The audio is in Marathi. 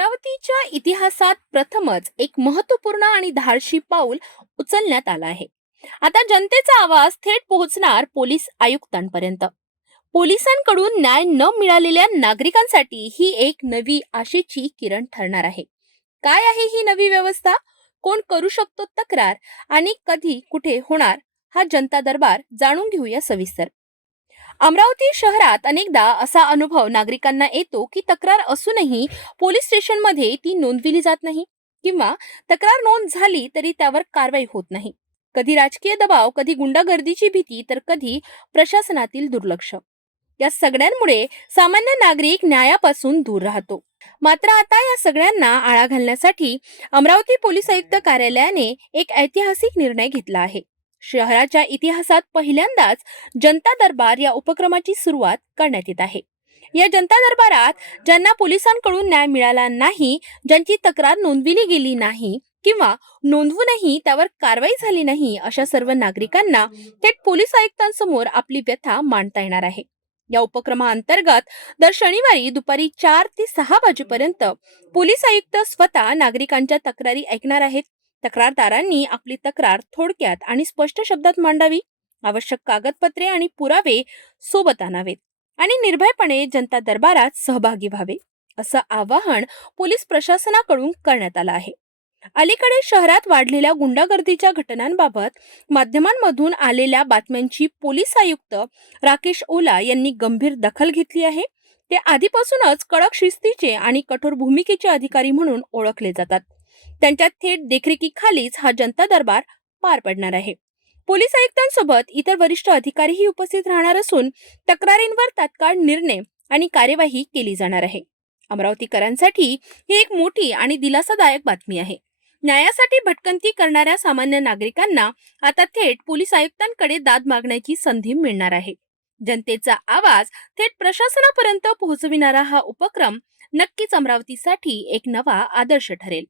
अमरावतीच्या इतिहासात प्रथमच एक महत्त्वपूर्ण आणि धाडसी पाऊल उचलण्यात आलं आहे. आता जनतेचा आवाज थेट पोहोचणार पोलीस आयुक्तांपर्यंत. पोलिसांकडून न्याय न मिळालेल्या नागरिकांसाठी ही एक नवी आशेची किरण ठरणार आहे. काय आहे ही नवी व्यवस्था? कोण करू शकतो तक्रार आणि कधी कुठे होणार हा जनता दरबार जाणून घेऊया सविस्तर. अमरावती शहरात अनेकदा असा अनुभव नागरिकांना येतो की तक्रार असूनही पोलीस स्टेशनमध्ये ती नोंदविली जात नाही किंवा तक्रार नोंद झाली तरी त्यावर कारवाई होत नाही. कधी राजकीय दबाव, कधी गुंडागर्दीची भीती, तर कधी प्रशासनातील दुर्लक्ष. या सगळ्यांमुळे सामान्य नागरिक न्यायापासून दूर राहतो. मात्र आता या सगळ्यांना आळा घालण्यासाठी अमरावती पोलीस आयुक्त कार्यालयाने एक ऐतिहासिक निर्णय घेतला आहे. शहराच्या इतिहासात पहिल्यांदाच जनता दरबार या उपक्रमाची सुरुवात करण्यात येत आहे. या जनता दरबारात ज्यांना पोलिसांकडून न्याय मिळाला नाही, ज्यांची तक्रार नोंदविली गेली नाही किंवा नोंदवूनही त्यावर कारवाई झाली नाही, अशा सर्व नागरिकांना थेट पोलीस आयुक्तांसमोर आपली व्यथा मांडता येणार आहे. या उपक्रमाअंतर्गत दर शनिवारी दुपारी 4 ते 6 वाजेपर्यंत पोलीस आयुक्त स्वतः नागरिकांच्या तक्रारी ऐकणार आहेत. तक्रारदारांनी आपली तक्रार थोडक्यात आणि स्पष्ट शब्दात मांडावी. आवश्यक कागदपत्रे आणि पुरावे सोबत आणावेत आणि निर्भयपणे जनता दरबारात सहभागी व्हावे, असं आवाहन पोलीस प्रशासनाकडून करण्यात आलं आहे. अलीकडे शहरात वाढलेल्या गुंडागर्दीच्या घटनांबाबत माध्यमांमधून आलेल्या बातम्यांची पोलीस आयुक्त राकेश ओला यांनी गंभीर दखल घेतली आहे. ते आधीपासूनच कडक शिस्तीचे आणि कठोर भूमिकेचे अधिकारी म्हणून ओळखले जातात. त्यांच्या थेट देखरेखीखालीच हा जनता दरबार पार पडणार आहे. पोलीस आयुक्तांसोबत इतर वरिष्ठ अधिकारीही उपस्थित राहणार असून तक्रारींवर तात्काळ निर्णय आणि कार्यवाही केली जाणार आहे. अमरावतीकरांसाठी ही एक मोठी आणि दिलासादायक बातमी आहे. न्यायासाठी भटकंती करणाऱ्या सामान्य नागरिकांना आता थेट पोलीस आयुक्तांकडे दाद मागण्याची संधी मिळणार आहे. जनतेचा आवाज थेट प्रशासनापर्यंत पोहोचविणारा हा उपक्रम नक्कीच अमरावतीसाठी एक नवा आदर्श ठरेल.